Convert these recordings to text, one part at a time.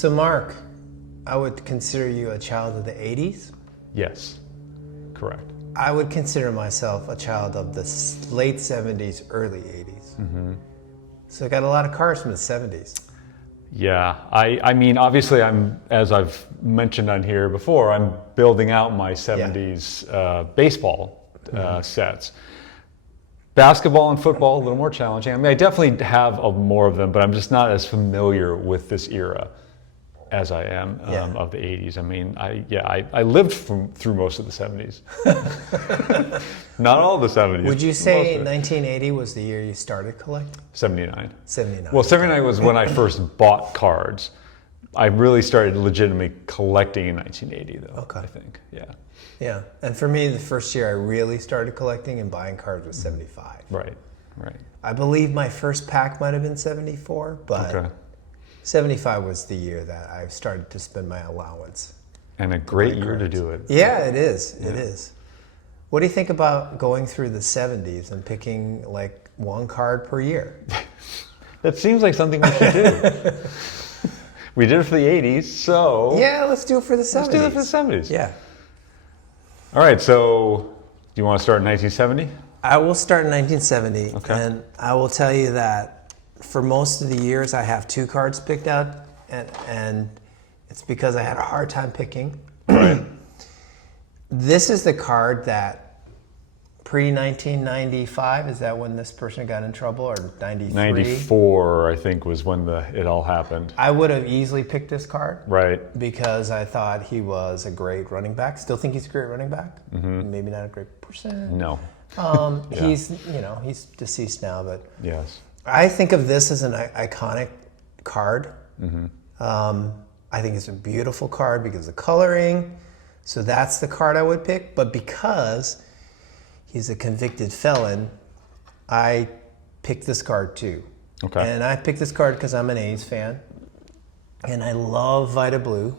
So Mark, I would consider you a child of the 80s. Yes, correct. I would consider myself a child of the late 70s, early 80s. Mm-hmm. So I got a lot of cars from the 70s. Yeah, I mean, obviously as I've mentioned on here before, I'm building out my 70s baseball sets. Basketball and football, a little more challenging. I mean, I definitely have more of them, but I'm just not as familiar with this era as I am of the 80s. I mean, I lived through most of the 70s. Not all the 70s. Would you say 1980 was the year you started collecting? 79. 79. Well, 79 was when I first bought cards. I really started legitimately collecting in 1980, though. Okay. I think, yeah. Yeah, and for me, the first year I really started collecting and buying cards was 75. Right. I believe my first pack might have been 74, but Okay. 75 was the year that I started to spend my allowance. And a great year to do it. Yeah, it is. It is. What do you think about going through the 70s and picking like one card per year? That seems like something we should do. We did it for the 80s, so... Yeah, let's do it for the 70s. Let's do it for the 70s. Yeah. All right, so do you want to start in 1970? I will start in 1970, Okay. and I will tell you that for most of the years I have two cards picked out, and it's because I had a hard time picking. Right. This is the card that pre-1995, is that when this person got in trouble, or 93? 94, I think, was when it all happened. I would have easily picked this card. Right. Because I thought he was a great running back. Still think he's a great running back. Mm-hmm. Maybe not a great person. No. Yeah. He's deceased now, but Yes. I think of this as an iconic card. Mm-hmm. I think it's a beautiful card because of the coloring. So that's the card I would pick. But because he's a convicted felon, I picked this card too. Okay. And I picked this card because I'm an A's fan. And I love Vita Blue.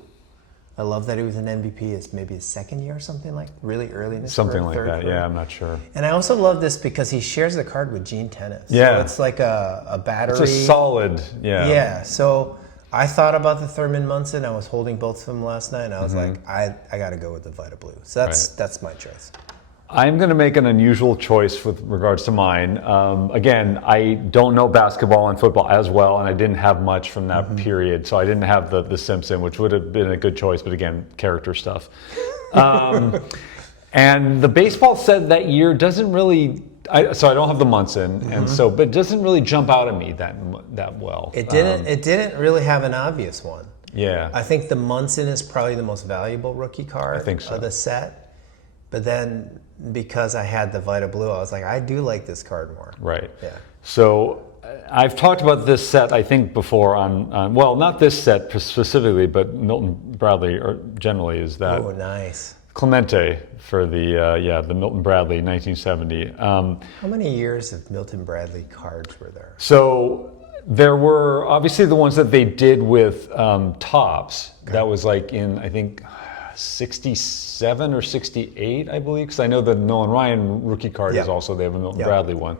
I love that he was an MVP. It's maybe his second year or something, like really early in his Something career, like third that, career. yeah, I'm not sure. And I also love this because he shares the card with Gene Tennis. Yeah. So it's like a battery. It's a solid, yeah. Yeah, so I thought about the Thurman Munson. I was holding both of them last night, and I was like, I got to go with the Vita Blue. So that's my choice. I'm going to make an unusual choice with regards to mine. Again, I don't know basketball and football as well, and I didn't have much from that period, so I didn't have the Simpson, which would have been a good choice, but again, character stuff. And the baseball set that year doesn't really, so I don't have the Munson, and but it doesn't really jump out at me that well. It didn't really have an obvious one. Yeah. I think the Munson is probably the most valuable rookie card I think so. of the set. But then because I had the Vita Blue, I was like, I do like this card more. Right. Yeah. So I've talked about this set, I think, before on well, not this set specifically, but Milton Bradley, or generally, is that Oh, nice. Clemente for the Milton Bradley 1970. How many years of Milton Bradley cards were there? So there were obviously the ones that they did with Topps. Okay. That was like in, I think, 67 or 68, I believe, because I know the Nolan Ryan rookie card is also, they have a Milton Bradley one.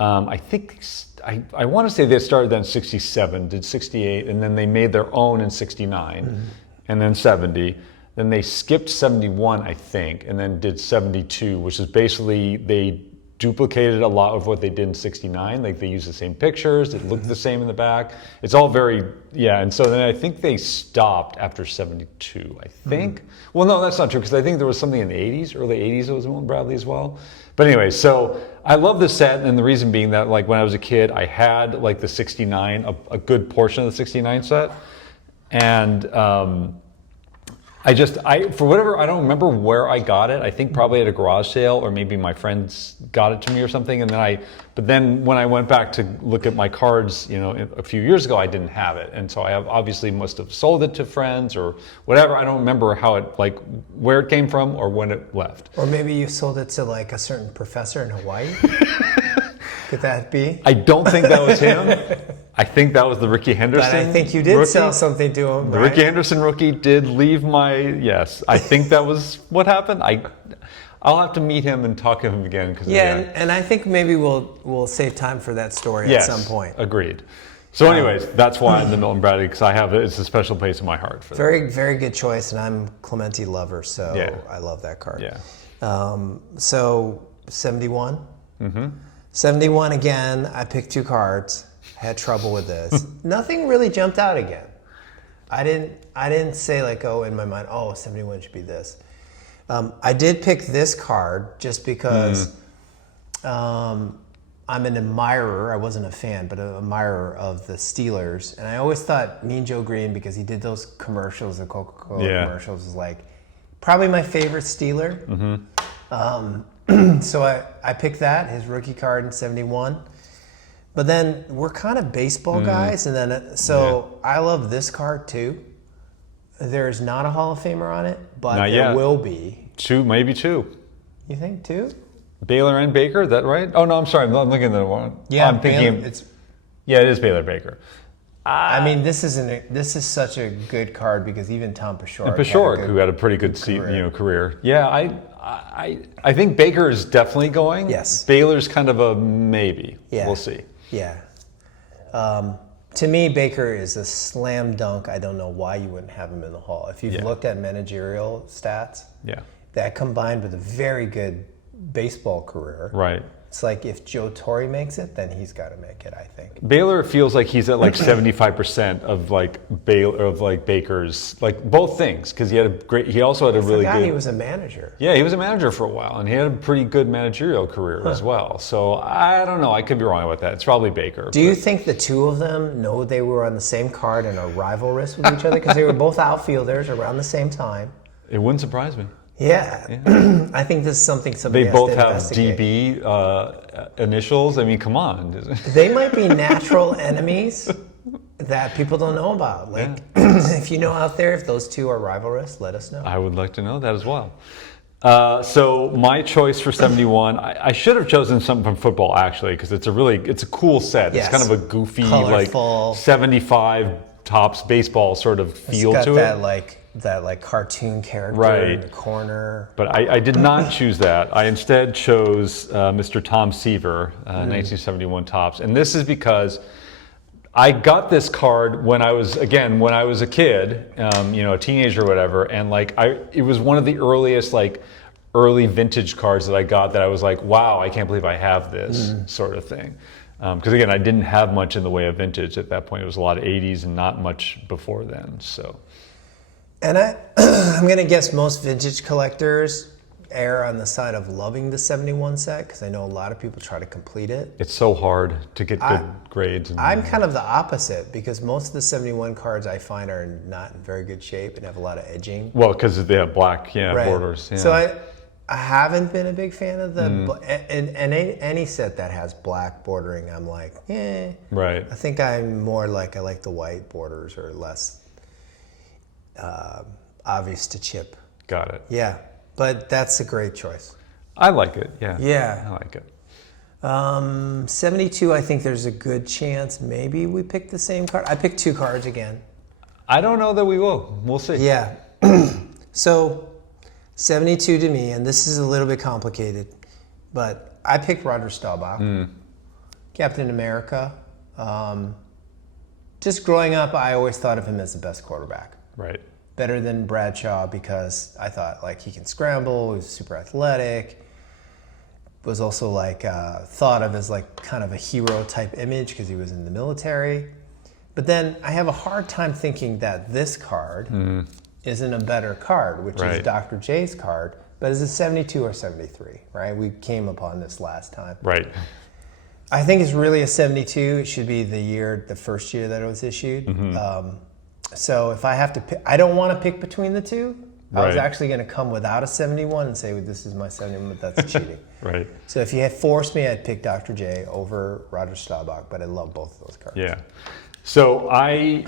I think, I want to say they started then 67, did 68, and then they made their own in 69, and then 70. Then they skipped 71, I think, and then did 72, which is basically, they duplicated a lot of what they did in 69. Like, they used the same pictures, it looked the same in the back. It's all very, and so then I think they stopped after 72, I think. Well, no, that's not true, because I think there was something in the 80s, early 80s that was Milton Bradley as well. But anyway, so I love this set, and the reason being that, like, when I was a kid, I had, like, the 69, a good portion of the 69 set, and for whatever, I don't remember where I got it. I think probably at a garage sale, or maybe my friends got it to me or something. And then but then when I went back to look at my cards, a few years ago, I didn't have it. And so I obviously must have sold it to friends or whatever. I don't remember where it came from or when it left. Or maybe you sold it to like a certain professor in Hawaii? Could that be? I don't think that was him. I think that was the Ricky Henderson. But I think you did rookie. sell something to him, The right? Ricky Henderson rookie did leave yes. I think that was what happened. I'll have to meet him and talk to him again. And I think maybe we'll save time for that story at some point. Agreed. So anyways, that's why I'm the Milton Bradley, because it's a special place in my heart for that. Very, very good choice, and I'm Clemente lover, so Yeah. I love that card. Yeah. So 71. 71 again. I picked 2 cards. Had trouble with this. Nothing really jumped out again. I didn't say like, oh, in my mind, oh, 71 should be this. I did pick this card just because I'm an admirer. I wasn't a fan, but an admirer of the Steelers. And I always thought Mean Joe Green, because he did those commercials, the Coca-Cola commercials, was like probably my favorite Steeler. So I picked that, his rookie card in 71. But then we're kind of baseball guys. And then, I love this card too. There's not a Hall of Famer on it, but Not there yet. will be. 2, maybe 2. You think 2? Baylor and Baker, is that right? Oh, no, I'm sorry. I'm looking at the one. Yeah, I'm thinking. Baylor, Yeah, it is Baylor Baker. I mean, this is such a good card because even Tom Pashork, Who had a pretty good career. Yeah, I think Baker is definitely going. Yes. Baylor's kind of a maybe. Yeah. We'll see. Yeah. To me, Baker is a slam dunk. I don't know why you wouldn't have him in the Hall. If you've looked at managerial stats, that combined with a very good baseball career, Right. It's like if Joe Torre makes it, then he's got to make it, I think. Baylor feels like he's at like 75% of like Baker's, like both things, because he also had a really good. He was a manager. Yeah, he was a manager for a while, and he had a pretty good managerial career as well. So I don't know. I could be wrong about that. It's probably Baker. Do you think the two of them know they were on the same card and are rivalrous with each other? Because they were both outfielders around the same time. It wouldn't surprise me. Yeah. I think this is something somebody They has both to have investigate. DB initials. I mean, come on. They might be natural enemies that people don't know about. Like, if you know out there, if those two are rivalrous, let us know. I would like to know that as well. So my choice for 71, I should have chosen something from football actually, because it's a cool set. Yes. It's kind of a goofy, Colorful. like 75 tops baseball sort of feel it's got to that, it. That cartoon character Right. in the corner. But I did not choose that. I instead chose Mr. Tom Seaver, 1971 tops. And this is because I got this card when I was a kid, a teenager or whatever, and it was one of the earliest early vintage cards that I got that I was like, wow, I can't believe I have this sort of thing. Because again, I didn't have much in the way of vintage at that point. It was a lot of 80s and not much before then. So. And I'm going to guess most vintage collectors err on the side of loving the 71 set, because I know a lot of people try to complete it. It's so hard to get good grades. I'm kind of the opposite, because most of the 71 cards I find are not in very good shape and have a lot of edging. Well, because they have black Right. borders. Yeah. So I haven't been a big fan of the and any set that has black bordering. I'm like, Right. I think I'm more like I like the white borders or less obvious to chip. Got it. Yeah, but that's a great choice. I like it. Yeah. Yeah. I like it. 72, I think there's a good chance maybe we pick the same card. I picked 2 cards again. I don't know that we will. We'll see. Yeah. So 72 to me, and this is a little bit complicated, but I picked Roger Staubach, Captain America. Just growing up, I always thought of him as the best quarterback. Right. Better than Bradshaw, because I thought he can scramble, he was super athletic, was also thought of as kind of a hero type image because he was in the military. But then I have a hard time thinking that this card isn't a better card, which is Dr. J's card, but is it 72 or 73, right? We came upon this last time. Right. I think it's really a 72. It should be the first year that it was issued. So if I have to pick, I don't want to pick between the two. I was actually going to come without a 71 and say, well, this is my 71, but that's cheating. Right. So if you had forced me, I'd pick Dr. J over Roger Staubach, but I love both of those cards. Yeah. So I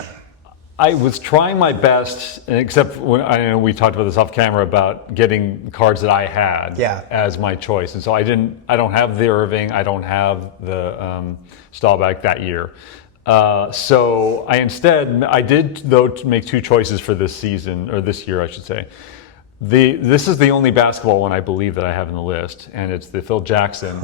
was trying my best, except when I know we talked about this off camera about getting cards that I had as my choice, and so I don't have the Irving, I don't have the Staubach that year. So I did though make 2 choices for this season, or this year I should say. This is the only basketball one I believe that I have in the list, and it's the Phil Jackson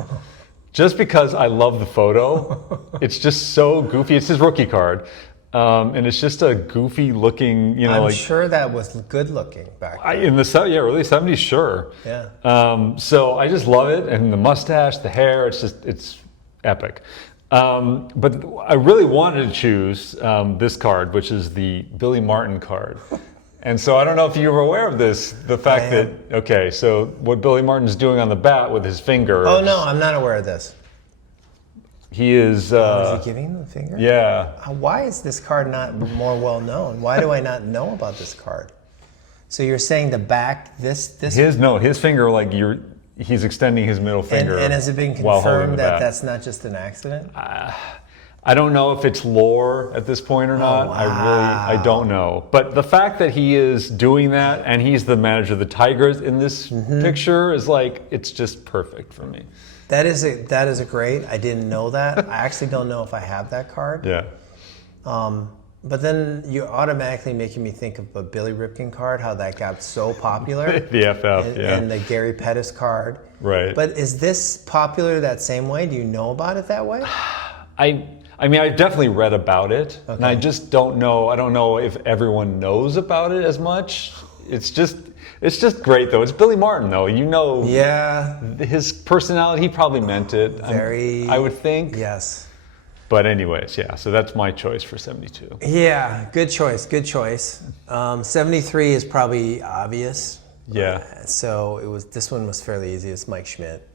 just because I love the photo. It's just so goofy. It's his rookie card. And it's just a goofy looking, I'm sure that was good looking back then. In the early 70s, sure. Yeah. So I just love it. And the mustache, the hair, it's epic. But I really wanted to choose this card, which is the Billy Martin card. And so I don't know if you were aware of this, the fact that, so what Billy Martin's doing on the bat with his finger. Oh, no, I'm not aware of this. He is... is he giving him the finger? Yeah. Why is this card not more well known? Why do I not know about this card? So you're saying the back, this... His finger, like he's extending his middle finger. And has it been confirmed that that's not just an accident? I don't know if it's lore at this point or not. Wow. I don't know. But the fact that he is doing that and he's the manager of the Tigers in this picture is it's just perfect for me. That is a great. I didn't know that. I actually don't know if I have that card. Yeah. But then you're automatically making me think of a Billy Ripken card, how that got so popular. The FF, and the Gary Pettis card. Right. But is this popular that same way? Do you know about it that way? I mean, I've definitely read about it, and I just don't know. I don't know if everyone knows about it as much. It's just great, though. It's Billy Martin, though. Yeah. His personality. He probably meant it. I would think. Yes. But anyways, yeah. So that's my choice for 72. Yeah, good choice. Good choice. 73 is probably obvious. Yeah. So this one was fairly easy. It's Mike Schmidt.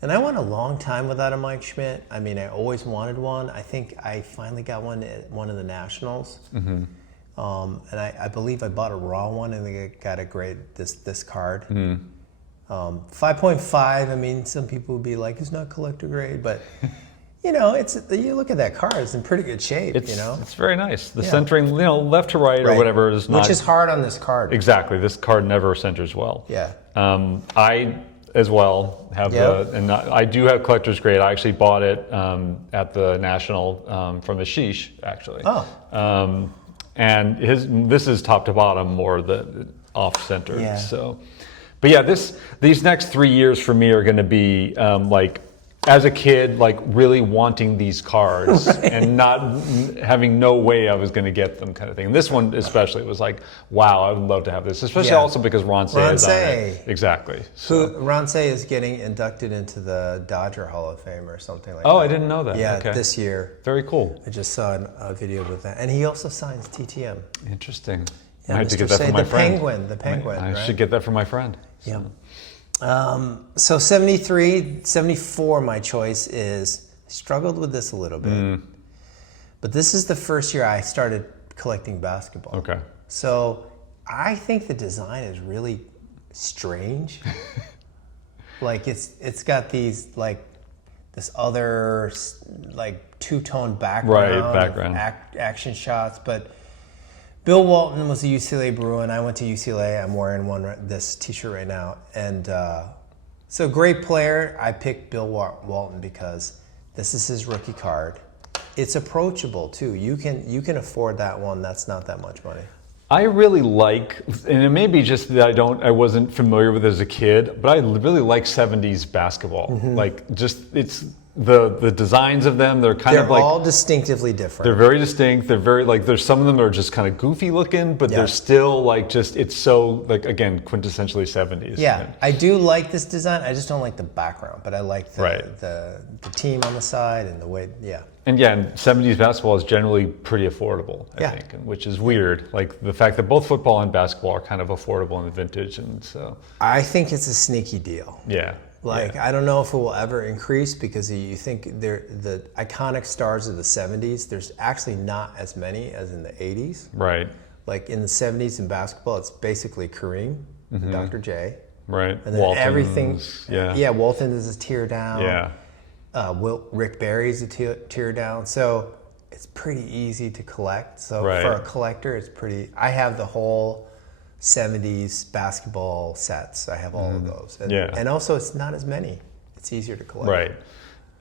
And I went a long time without a Mike Schmidt. I mean, I always wanted one. I think I finally got one at one of the Nationals. Mm-hmm. And I believe I bought a raw one and I got a great, this card. 5.5, I mean, some people would be like, it's not collector grade, but you look at that card, it's in pretty good shape, It's very nice. The centering, left to right or whatever is not... Which is hard on this card. Exactly. This card never centers well. Yeah. I, as well, have and I do have collector's grade. I actually bought it at the National from Ashish, actually. Oh. And this is top to bottom, more the off-centered. Yeah. So, but yeah, these next 3 years for me are going to be as a kid, really wanting these cards and not having no way I was going to get them, kind of thing. And this one especially was like, wow, I would love to have this, especially also because Ron Cey is on it. Exactly. So. Ron Cey is getting inducted into the Dodger Hall of Fame or something like that. Oh, I didn't know that. Yeah, okay. This year. Very cool. I just saw a video with that. And he also signs TTM. Interesting. Yeah, I have to get that from my friend. The Penguin, I right? should get that from my friend. Yeah. So 73, 74, my choice is, I struggled with this a little bit, but this is the first year I started collecting basketball. Okay. So I think the design is really strange. It's got these this other two-tone background. Right, background. Action shots, but Bill Walton was a UCLA Bruin. I went to UCLA. I'm wearing this T-shirt right now, and so great player. I picked Bill Walton because this is his rookie card. It's approachable too. You can afford that one. That's not that much money. I really like, and it may be just that I wasn't familiar with it as a kid, but I really like 70s basketball. Mm-hmm. It's the designs of them, they're all distinctively different. They're very distinct. They're very there's some of them that are just kind of goofy looking, but they're still it's so again, quintessentially 70s. Yeah, I do like this design. I just don't like the background, but I like the team on the side and the way, And 70s basketball is generally pretty affordable, I think, which is weird. The fact that both football and basketball are kind of affordable in the vintage, and so. I think it's a sneaky deal. Yeah. I don't know if it will ever increase because you think the iconic stars of the 70s, there's actually not as many as in the 80s. Right. In the 70s in basketball, it's basically Kareem, and Dr. J. Right. And then everything. Yeah, Walton is a tear down. Yeah. Rick Barry's a tear down. So it's pretty easy to collect. So for a collector, it's pretty. I have the whole 70s basketball sets. I have all of those. And also, it's not as many. It's easier to collect. Right.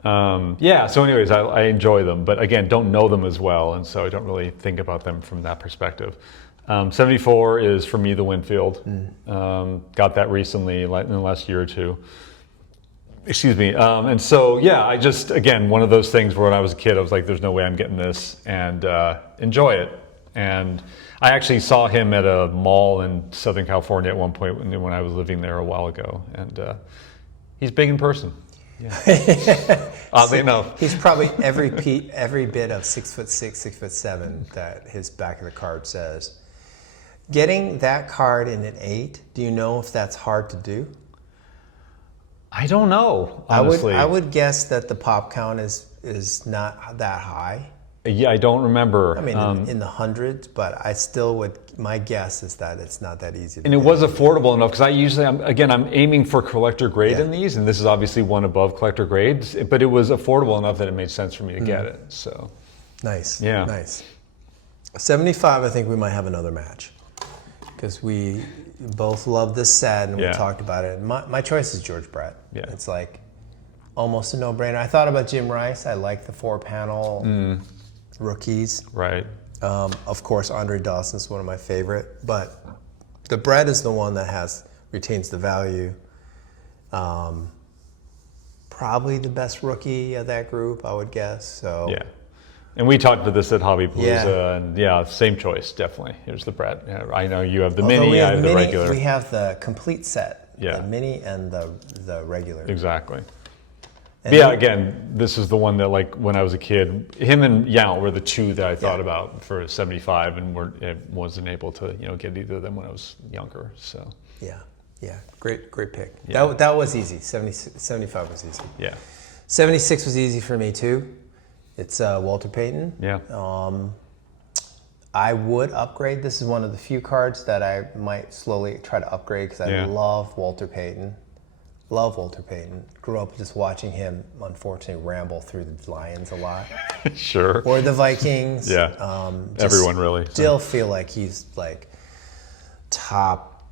So anyways, I enjoy them, but again, don't know them as well, and so I don't really think about them from that perspective. 74 is, for me, the Winfield. Got that recently, in the last year or two. Excuse me. And so, yeah, I just, again, one of those things where when I was a kid, I was like, there's no way I'm getting this, and enjoy it. And I actually saw him at a mall in Southern California at one point when I was living there a while ago. And he's big in person. Yeah. Oddly enough. He's probably every bit of 6'6", 6'7" that his back of the card says. Getting that card in an 8, do you know if that's hard to do? I don't know, honestly. I would guess that the pop count is not that high. Yeah, I don't remember. I mean, in the hundreds, but I still would. My guess is that it's not that easy. And it was affordable enough because I'm aiming for collector grade in these, and this is obviously one above collector grades. But it was affordable enough that it made sense for me to get it. So nice. Yeah. Nice. 75. I think we might have another match because we both love this set and we talked about it. My choice is George Brett. Yeah. It's like almost a no-brainer. I thought about Jim Rice. I like the 4-panel rookies. Right. Of course, Andre Dawson's one of my favorite, but the Brett is the one that retains the value. Probably the best rookie of that group, I would guess. So yeah. And we talked about this at Hobbypalooza, and same choice, definitely. Here's the Brett. I know you have the mini, I have the regular. We have the complete set, the mini and the regular. Exactly. But yeah, again, this is the one that, like, when I was a kid, him and Yount were the two that I thought about for 75, and wasn't able to, get either of them when I was younger. So yeah, great pick. Yeah. That was easy. 75 was easy. Yeah. 76 was easy for me too. It's Walter Payton. Yeah. I would upgrade. This is one of the few cards that I might slowly try to upgrade because I love Walter Payton. Love Walter Payton. Grew up just watching him, unfortunately, ramble through the Lions a lot. Sure. Or the Vikings. Yeah. Everyone really. Still feel like he's like top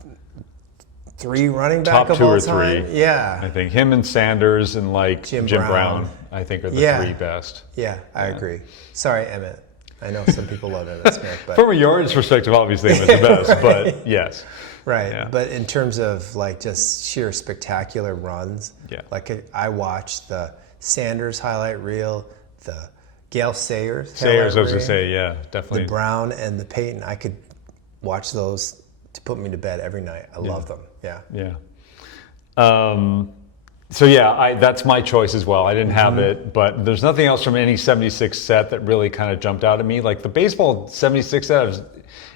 3 running back of all time. Top 2 or 3. Yeah. I think him and Sanders and like Jim Brown, I think are the 3 best. Yeah, I agree. Sorry, Emmett. I know some people love Emmett Smith, but from a yardage perspective, obviously Emmett's the best, but yes. Right, yeah. But in terms of like just sheer spectacular runs, like I watched the Sanders highlight reel, the Gale Sayers I was going to say, yeah, definitely. The Brown and the Payton, I could watch those to put me to bed every night. I love them, Yeah. So yeah, that's my choice as well. I didn't have it, but there's nothing else from any 76 set that really kind of jumped out at me. Like the baseball 76 set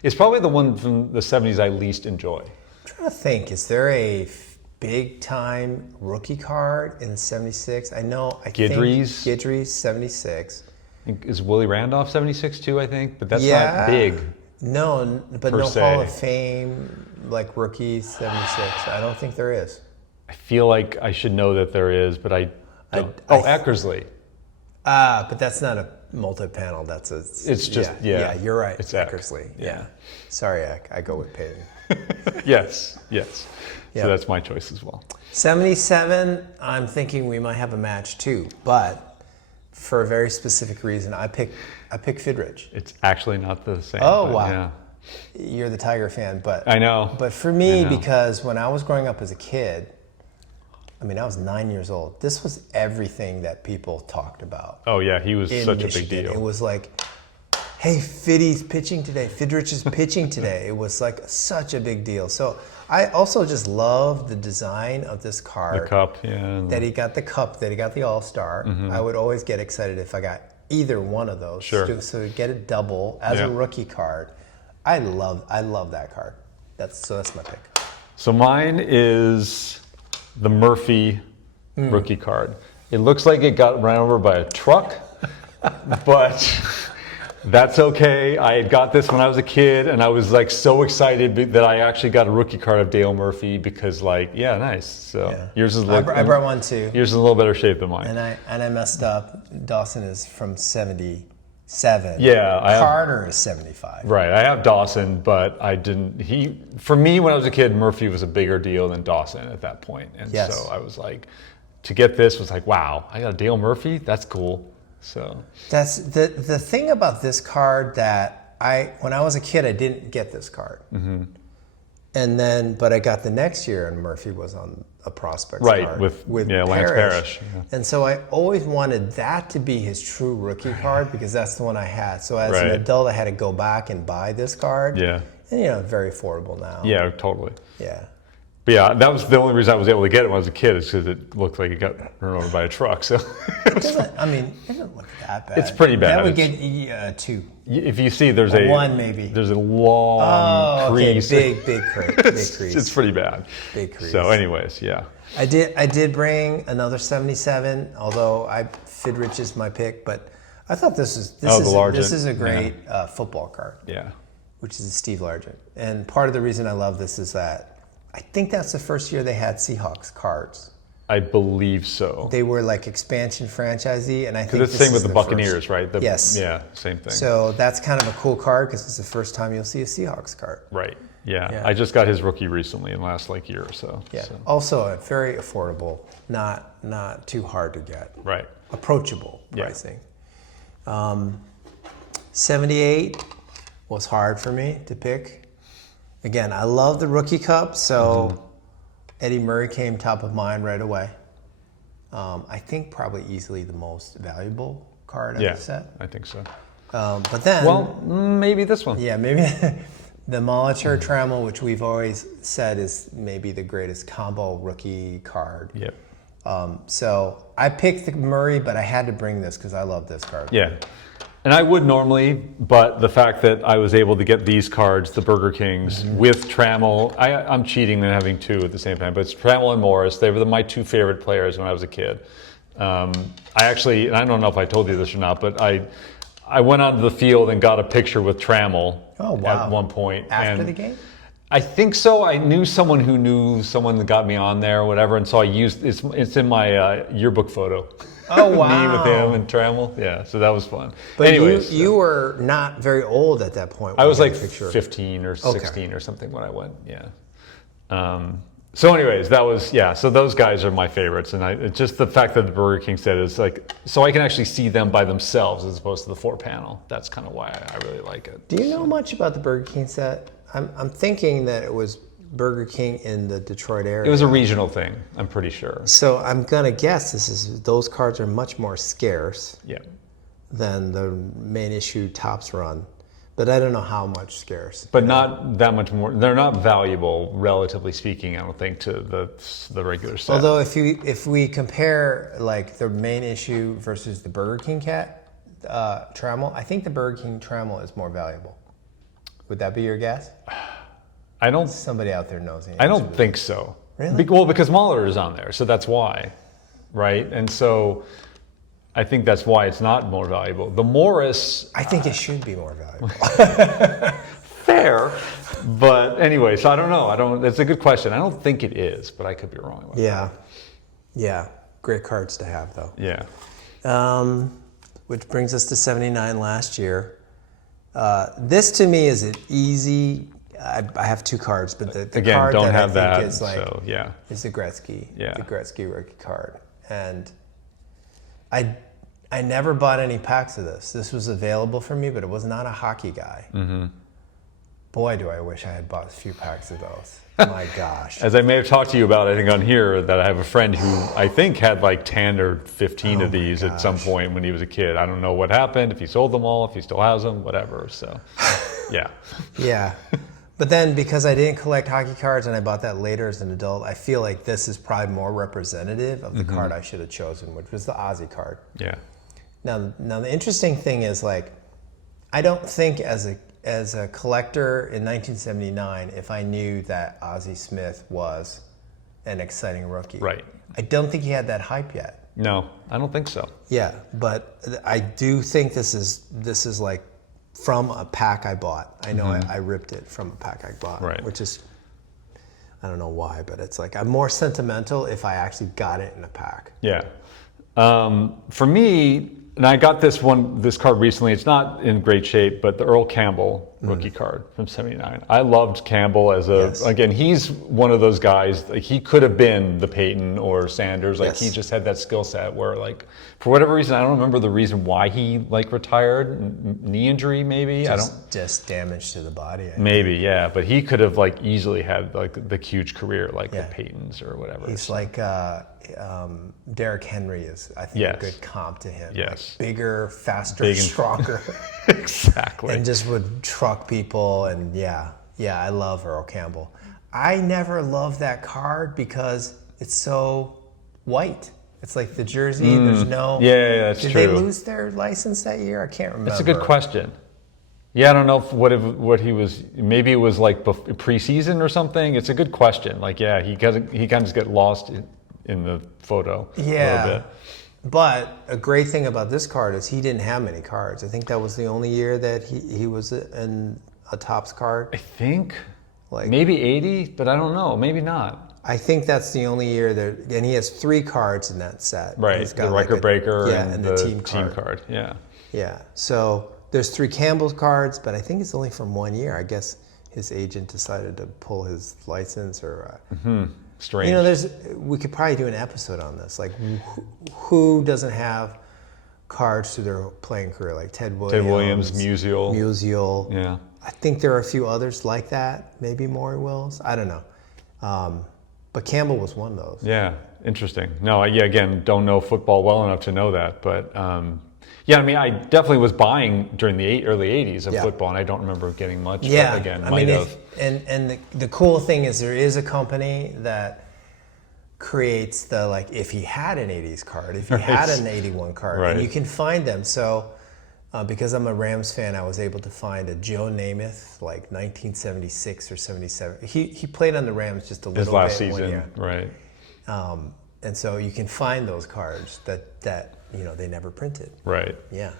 is probably the one from the 70s I least enjoy. I'm trying to think, is there a big time rookie card in 76? I think Guidry's 76. Is Willie Randolph 76 too, I think? But that's not big. No, but no se. Hall of Fame, like rookie 76. I don't think there is. I feel like I should know that there is, but I don't. Eckersley. But that's not a multi-panel. It's just. Yeah, you're right. It's Eckersley. Yeah. Sorry, I go with Payton. Yes. So that's my choice as well. 77, I'm thinking we might have a match too, but for a very specific reason, I pick Fidrich. It's actually not the same. Oh, wow. Yeah. You're the Tiger fan, but I know. But for me, because when I was growing up as a kid, I was 9 years old. This was everything that people talked about. Oh yeah, he was such Michigan. a big deal. It was like, hey, Fiddy's pitching today. Fidrich is pitching today. It was like such a big deal. So I also just love the design of this card. The cup, yeah. That he got the cup, that he got the All-Star. I would always get excited if I got either one of those. Sure. So to get a double as a rookie card, I love that card. That's my pick. So mine is the Murphy rookie card. It looks like it got run over by a truck, but that's okay. I had got this when I was a kid, and I was like so excited that I actually got a rookie card of Dale Murphy because, like, nice. So yours is. I brought one too. Yours is a little better shape than mine. And I messed up. Dawson is from 77. Yeah, Carter is 75. Right, I have Dawson, but I didn't. For me, when I was a kid, Murphy was a bigger deal than Dawson at that point, and so I was like, to get this was like, wow, I got a Dale Murphy. That's cool. So that's the thing about this card that when I was a kid, I didn't get this card. And then, but I got the next year, and Murphy was on a prospect card with Lance Parrish. Yeah. And so I always wanted that to be his true rookie card because that's the one I had. So as an adult, I had to go back and buy this card. Yeah. And very affordable now. Yeah, totally. Yeah. But yeah, that was the only reason I was able to get it when I was a kid, is because it looked like it got run over by a truck. So it doesn't look that bad. It's pretty bad. That would get 2. If you see, there's one maybe. There's a long crease. Big crease. Big crease. It's pretty bad. Big crease. So, anyways, yeah. I did bring another 77, although Fidrich is my pick, but I thought this is a great football card. Yeah. Which is a Steve Largent. And part of the reason I love this is that I think that's the first year they had Seahawks cards. I believe so. They were like expansion franchisee, and I think it's the same with the Buccaneers, right? Yes. Yeah, same thing. So that's kind of a cool card because it's the first time you'll see a Seahawks card. Right. Yeah. I just got his rookie recently in the last year or so. Yeah. So. Also, very affordable, not too hard to get. Right. Approachable pricing. 78 was hard for me to pick. Again, I love the Rookie Cup, so Eddie Murray came top of mind right away. I think probably easily the most valuable card of the set. I think so. But then... Well, maybe this one. Yeah, maybe the Molitor Trammell, which we've always said is maybe the greatest combo rookie card. Yep. So I picked the Murray, but I had to bring this because I love this card. Yeah. And I would normally, but the fact that I was able to get these cards, the Burger Kings, with Trammell, I'm cheating and having 2 at the same time, but it's Trammell and Morris. They were my 2 favorite players when I was a kid. I actually, and I don't know if I told you this or not, but I went onto the field and got a picture with Trammell at one point. After the game? I think so. I knew someone who knew someone that got me on there or whatever, and so I used, it's in my yearbook photo. Oh, wow. Me with him and Trammell. Yeah, so that was fun. But anyways, you were not very old at that point. I was like 15 or 16 or something when I went, yeah. So anyways, that was, so those guys are my favorites. And just the fact that the Burger King set is like, so I can actually see them by themselves as opposed to the 4-panel. That's kind of why I really like it. Do you know much about the Burger King set? I'm thinking that it was Burger King in the Detroit area. It was a regional thing, I'm pretty sure. So I'm gonna guess those cards are much more scarce than the main issue Topps run, but I don't know how much scarce. But not that much more. They're not valuable, relatively speaking, I don't think, to the regular set. Although if we compare like the main issue versus the Burger King Trammell, I think the Burger King Trammell is more valuable. Would that be your guess? I don't. Somebody out there knows the answer. I don't think so. Really? Well, because Mahler is on there, so that's why, right? And so, I think that's why it's not more valuable. The Morris. I think it should be more valuable. Fair, but anyway, so I don't know. It's a good question. I don't think it is, but I could be wrong about that. Yeah. Great cards to have, though. Yeah. Which brings us to 79 last year. This to me is an easy. I have 2 cards, but the Again, card don't that have I think that, is like so, yeah. is the Gretzky, Yeah. the Gretzky rookie card, and I never bought any packs of this. This was available for me, but it was not a hockey guy. Mm-hmm. Boy, do I wish I had bought a few packs of those. My gosh. As I may have talked to you about, I think on here, that I have a friend who I think had like 10 or 15 of these at some point when he was a kid. I don't know what happened, if he sold them all, if he still has them, whatever. So, yeah. Yeah. But then because I didn't collect hockey cards and I bought that later as an adult, I feel like this is probably more representative of the card I should have chosen, which was the Ozzy card. Yeah. Now the interesting thing is, like, I don't think as a collector in 1979, if I knew that Ozzie Smith was an exciting rookie. Right. I don't think he had that hype yet. No, I don't think so. Yeah, but I do think this is like from a pack I bought. I know I ripped it from a pack I bought, right. Which is, I don't know why, but it's like I'm more sentimental if I actually got it in a pack. Yeah. For me, and I got this card recently. It's not in great shape, but the Earl Campbell rookie card from '79. I loved Campbell as a Yes. again. He's one of those guys. Like he could have been the Peyton or Sanders. Like Yes. he just had that skill set where like for whatever reason I don't remember the reason why he like retired. Knee injury maybe. I don't. Just damage to the body. I think. Maybe yeah, but he could have like easily had like the huge career like Yeah. the Peytons or whatever. He's like Derrick Henry is, I think, Yes. a good comp to him. Yes. Like bigger, faster, Big and- stronger, Exactly. and just would truck people. And yeah, I love Earl Campbell. I never loved that card because it's so white. It's like the jersey. There's no. Yeah, that's Did true. they lose their license that year? I can't remember. That's a good question. Yeah, I don't know what he was. Maybe it was like preseason or something. It's a good question. Like, yeah, he kind of just get lost in the photo a Yeah. little bit. But a great thing about this card is he didn't have many cards. I think that was the only year that he was in a Topps card. I think Like- maybe 80, but I don't know. Maybe not. I think that's the only year that, and he has 3 cards in that set. Right, He's the got like record breaker yeah, and the team card. card. Yeah. Yeah, so there's 3 Campbell cards, but I think it's only from 1 year. I guess his agent decided to pull his license or... Strange. You know, we could probably do an episode on this. Like, who doesn't have cards through their playing career? Like Ted Williams, Musial. Musial. Yeah. I think there are a few others like that. Maybe Maury Wills. I don't know. But Campbell was one of those. Yeah, interesting. No, yeah, again, don't know football well enough to know that, but yeah, I mean, I definitely was buying during the early '80s of Yeah. football, and I don't remember getting much. Yeah, but again, I might mean, have. and the cool thing is there is a company that creates the, like, if he had an 80s card, if he had an 81 card, Right. and you can find them. So because I'm a Rams fan, I was able to find a Joe Namath, like 1976 or 77. He played on the Rams just a little His last bit one season, year. right? And so you can find those cards that you know they never printed. Right. Yeah.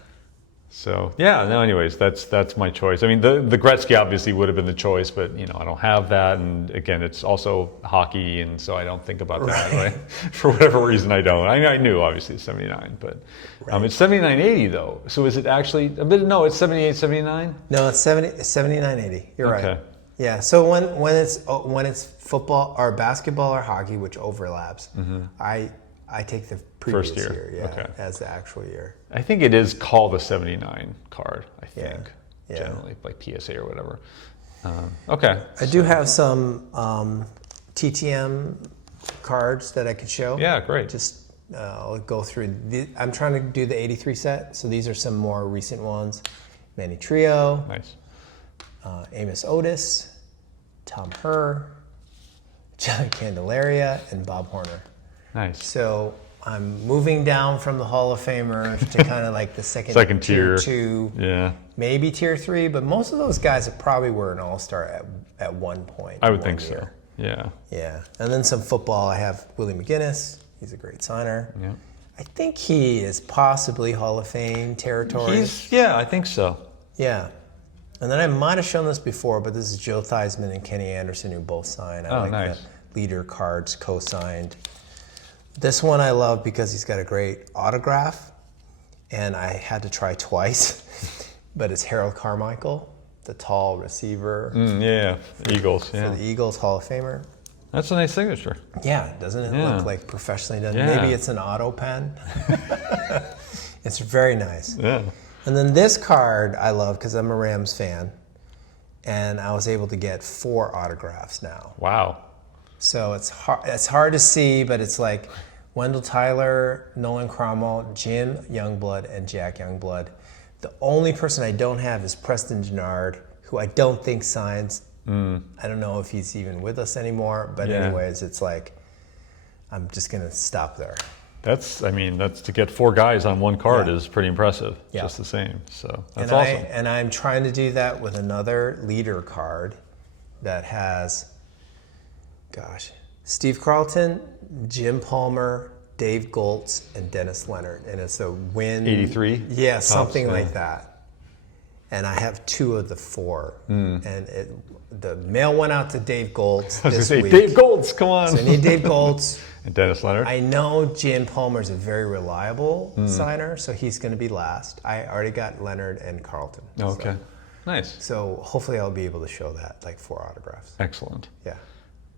So yeah, no. Anyways, that's my choice. I mean, the Gretzky obviously would have been the choice, but you know, I don't have that, and again, it's also hockey, and so I don't think about that. Right? For whatever reason, I don't. I knew obviously it's '79, but it's 79-80 though. So is it actually a bit? No, it's 78-79. No, it's 79-80. You're right. Okay. Yeah. So when it's football or basketball or hockey, which overlaps, I take the previous First year. yeah, Okay. as the actual year. I think it is called the 79 card. I Yeah. think Yeah. generally like PSA or whatever. Okay. I do have some TTM cards that I could show. Yeah, great. Just I'll go through. I'm trying to do the 83 set, so these are some more recent ones. Manny Trio, Nice. Amos Otis, Tom Herr, John Candelaria, and Bob Horner. Nice. So I'm moving down from the Hall of Famers to kind of like the Second tier. 2, Yeah. maybe tier 3, but most of those guys have probably were an all-star at one point. I would one think so. year. Yeah. Yeah, and then some football. I have Willie McGinnis. He's a great signer. Yeah. I think he is possibly Hall of Fame territory. Yeah, I think so. Yeah. And then I might have shown this before, but this is Joe Theismann and Kenny Anderson who both signed. I like nice. the leader cards co-signed. This one I love because he's got a great autograph, and I had to try twice, but it's Harold Carmichael, the tall receiver Yeah. Eagles. for Yeah. the Eagles, Hall of Famer. That's a nice signature. Yeah, doesn't it Yeah. look like professionally done? Yeah. Maybe it's an auto pen. It's very nice. Yeah. And then this card I love because I'm a Rams fan, and I was able to get 4 autographs now. Wow. So it's hard to see, but it's like Wendell Tyler, Nolan Cromwell, Jim Youngblood, and Jack Youngblood. The only person I don't have is Preston Gennard, who I don't think signs. I don't know if he's even with us anymore, but Yeah. anyways, it's like, I'm just going to stop there. That's to get 4 guys on one card Yeah. is pretty impressive. Yeah. Just the same. So that's And awesome. and I'm trying to do that with another leader card that has, Steve Carlton, Jim Palmer, Dave Goltz, and Dennis Leonard. And it's a win. 83? Yeah, Tops, something yeah. like that. And I have 2 of the 4. And the mail went out to Dave Goltz I was this gonna say, week. Dave Golds, come on. So I need Dave Goltz. And Dennis Leonard. I know Jim Palmer's a very reliable signer, so he's going to be last. I already got Leonard and Carlton. Okay. So, Nice. So hopefully I'll be able to show that, like 4 autographs. Excellent. Yeah.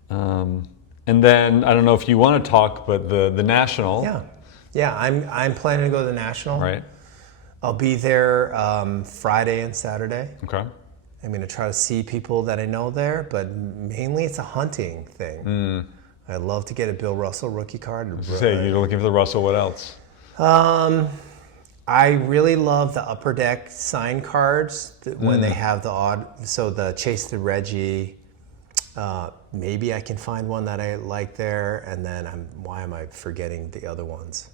And then I don't know if you want to talk, but the National. Yeah. I'm planning to go to the National. Right. I'll be there Friday and Saturday. Okay. I'm going to try to see people that I know there, but mainly it's a hunting thing. I'd love to get a Bill Russell rookie card. Say you're looking for the Russell. What else? I really love the Upper Deck signed cards when they have the the Chase the Reggie. Maybe I can find one that I like there, and then why am I forgetting the other ones?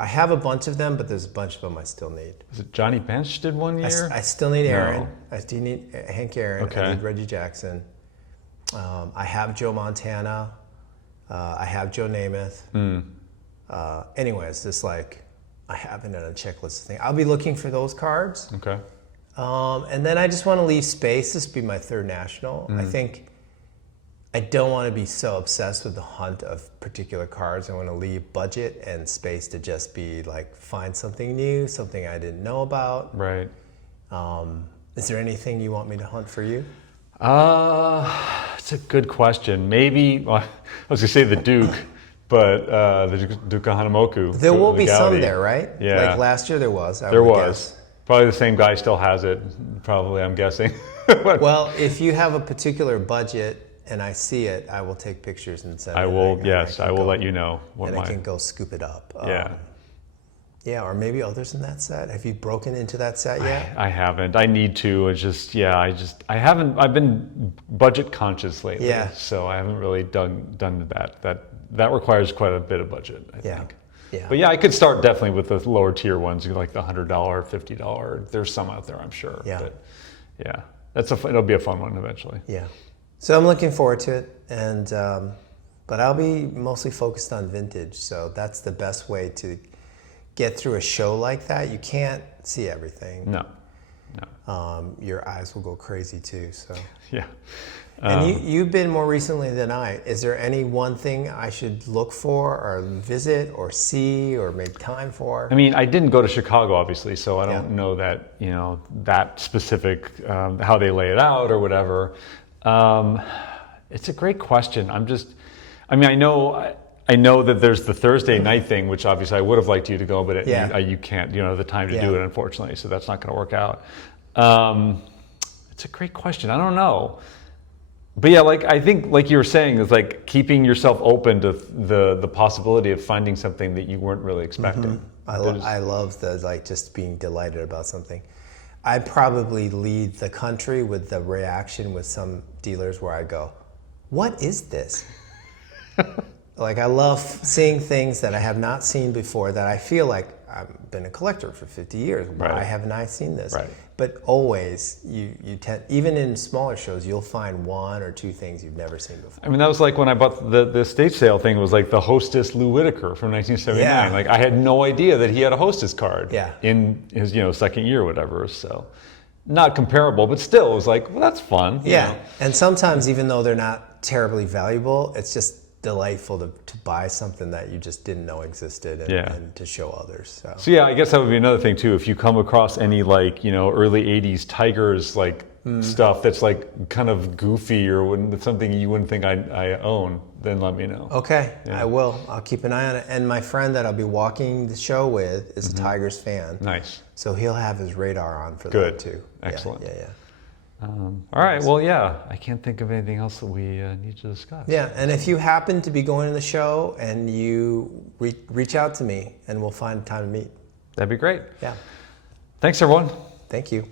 I have a bunch of them, but there's a bunch of them I still need. Is it Johnny Bench did one year? I still need Aaron. No. I still need Hank Aaron. Okay. I need Reggie Jackson. I have Joe Montana. I have Joe Namath. Anyways, just like I have it on a checklist thing. I'll be looking for those cards. Okay. And then I just want to leave space. This will be my 3rd National. I think I don't want to be so obsessed with the hunt of particular cards. I want to leave budget and space to just be like, find something new, something I didn't know about. Right. Is there anything you want me to hunt for you? It's a good question. Maybe, well, I was going to say the Duke, but the Duke of Hanamoku. There will be Gaudi. some there, right? Yeah. Like last year there was. There was. Probably the same guy still has it, probably, I'm guessing. Well, if you have a particular budget and I see it, I will take pictures and send it. I will let you know. I can go scoop it up. Yeah. Yeah, or maybe others in that set. Have you broken into that set yet? I haven't. I need to. It's just, I haven't. I've been budget conscious lately. Yeah. So I haven't really done that. That requires quite a bit of budget, I think. Yeah. But yeah, I could start definitely with the lower tier ones, like the $100, $50. There's some out there, I'm sure. Yeah. But yeah, it'll be a fun one eventually. Yeah. So I'm looking forward to it, and but I'll be mostly focused on vintage. So that's the best way to get through a show like that. You can't see everything. No. Your eyes will go crazy too. So yeah. And you've been more recently than I. Is there any one thing I should look for or visit or see or make time for? I mean, I didn't go to Chicago, obviously, so I don't know that, that specific, how they lay it out or whatever. It's a great question. I know that there's the Thursday night thing, which obviously I would have liked you to go, but you can't, the time to do it, unfortunately, so that's not going to work out. It's a great question. I don't know. But yeah, I think, like you were saying, it's like keeping yourself open to the possibility of finding something that you weren't really expecting. I love just being delighted about something. I probably lead the country with the reaction with some dealers where I go, "What is this?" I love seeing things that I have not seen before that I feel like I've been a collector for 50 years. Why haven't I seen this? Right. But always, you tend, even in smaller shows, you'll find 1 or 2 things you've never seen before. I mean, that was like when I bought the estate sale thing. It was like the Hostess Lou Whitaker from 1979. Yeah. I had no idea that he had a Hostess card in his second year or whatever. So not comparable, but still, it was like, well, that's fun. Yeah, and sometimes even though they're not terribly valuable, it's just delightful to buy something that you just didn't know existed and to show others. So yeah, I guess that would be another thing too. If you come across any early 80s Tigers stuff that's kind of goofy or something you wouldn't think I own, then let me know. Okay, I will. I'll keep an eye on it. And my friend that I'll be walking the show with is a Tigers fan. Nice. So he'll have his radar on for that too. Excellent. Yeah. All right. Well, yeah. I can't think of anything else that we need to discuss. Yeah, and if you happen to be going to the show and you reach out to me, and we'll find time to meet. That'd be great. Yeah. Thanks, everyone. Thank you.